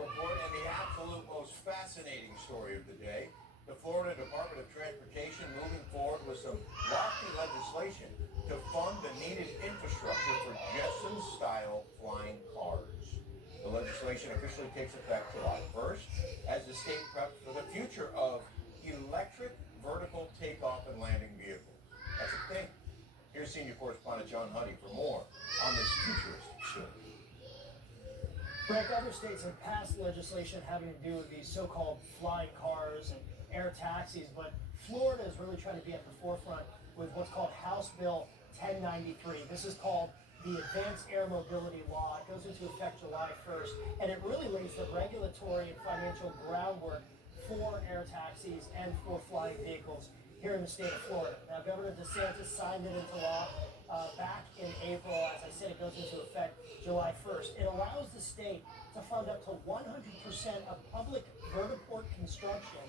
report and the absolute most fascinating story of the day. The Florida Department of Transportation moving forward with some lofty legislation to fund the needed infrastructure for Jetson-style flying cars. The legislation officially takes effect July 1st as the state preps for the future of electric vertical takeoff and landing vehicles. That's a thing. Here's senior correspondent John Huddy for more on this futuristic story. Rick, other states have passed legislation having to do with these so-called flying cars and air taxis, but Florida is really trying to be at the forefront with what's called House Bill 1093. This is called the Advanced Air Mobility Law. It goes into effect July 1st, and it really lays the regulatory and financial groundwork for air taxis and for flying vehicles here in the state of Florida. Now, Governor DeSantis signed it into law back in April. As I said, it goes into effect July 1st. It allows the state to fund up to 100% of public vertiport construction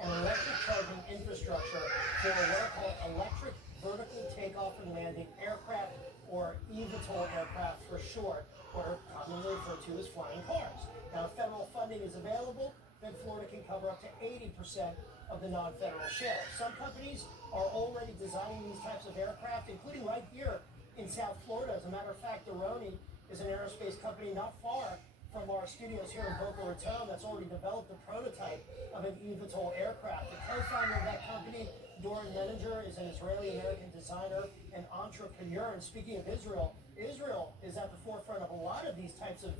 and electric charging infrastructure for what are called electric vertical takeoff and landing aircraft, or eVTOL aircraft for short, what are commonly referred to as flying cars. Now, if federal funding is available, then Florida can cover up to 80% of the non-federal share. Some companies are already designing these types of aircraft, including right here in South Florida. As a matter of fact, Aroni is an aerospace company not far from our studios here in Boca Raton that's already developed a prototype of an eVTOL aircraft. The co-founder of that company, Doron Menninger, is an Israeli-American designer and entrepreneur. And speaking of Israel, Israel is at the forefront of a lot of these types of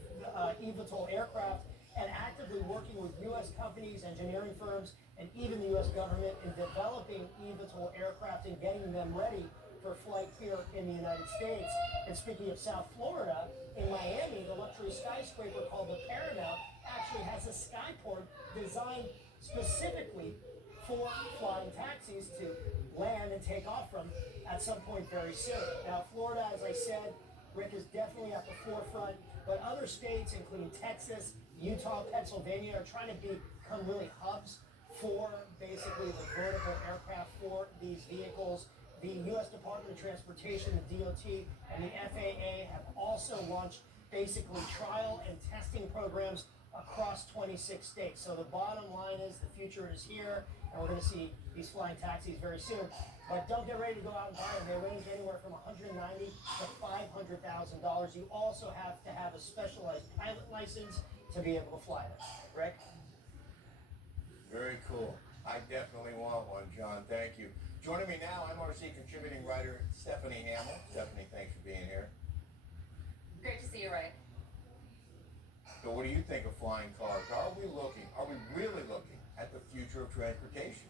eVTOL aircraft, and actively working with U.S. companies, engineering firms, and even the U.S. government in developing eVTOL aircraft and getting them ready for flight here in the United States. And speaking of South Florida, in Miami, the luxury skyscraper called the Paramount actually has a skyport designed specifically for flying taxis to land and take off from at some point very soon. Now, Florida, as I said, Rick, is definitely at the forefront, but other states, including Texas, Utah, Pennsylvania, are trying to become really hubs for basically the vertical aircraft for these vehicles. The U.S. Department of Transportation, the DOT, and the FAA have also launched basically trial and testing programs across 26 states. So the bottom line is the future is here, and we're going to see these flying taxis very soon. But don't get ready to go out and buy them. They range anywhere from $190,000 to $500,000. You also have to have a specialized pilot license to be able to fly them. Rick? Very cool. I definitely want one, John. Thank you. Joining me now, MRC contributing writer Stephanie Hamill. Stephanie, thanks for being here. Great to see you, Ray. So what do you think of flying cars? Are we really looking at the future of transportation?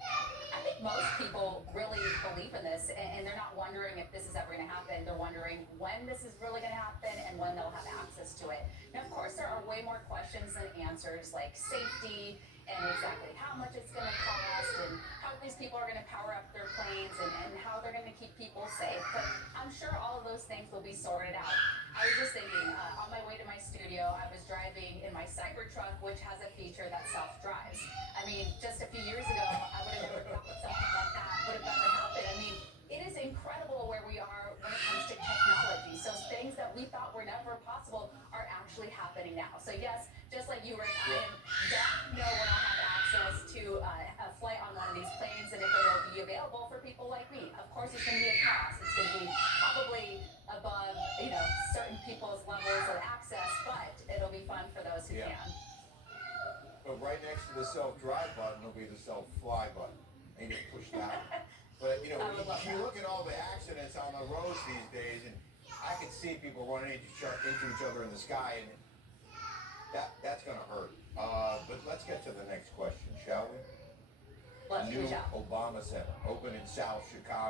I think most people really believe in this, and they're not wondering if this is ever going to happen. They're wondering when this is really going to happen and when they'll have access to it. Now, of course, there are way more questions than answers, like safety and exactly how much it's going to cost and how these people are going to power up their planes and how they're going to keep people safe. But I'm sure all of those things will be sorted out. I was just thinking, on my way to my studio, I was driving in my Cybertruck, which has a feature that self-drives. I mean, just a few years ago, I would have never thought something like that would have ever happened. I mean, it is incredible where we are when it comes to technology. So things that we thought were never possible are actually happening now. So yes, just like you, Rick, I don't know when I'll have access to a flight on one of these planes and if it'll be available for people like me. Of course, it's going to be a cost. It's going to be probably above, certain people's levels of access, but it'll be fun for those who can. But right next to the self-drive button will be the self-fly button. And you push that. But, you look at all the accidents on the roads these days, and I could see people running into each other in the sky, and that's going to hurt. But let's get to the next question, shall we? Let's New reach out. Obama Center, open in South Chicago.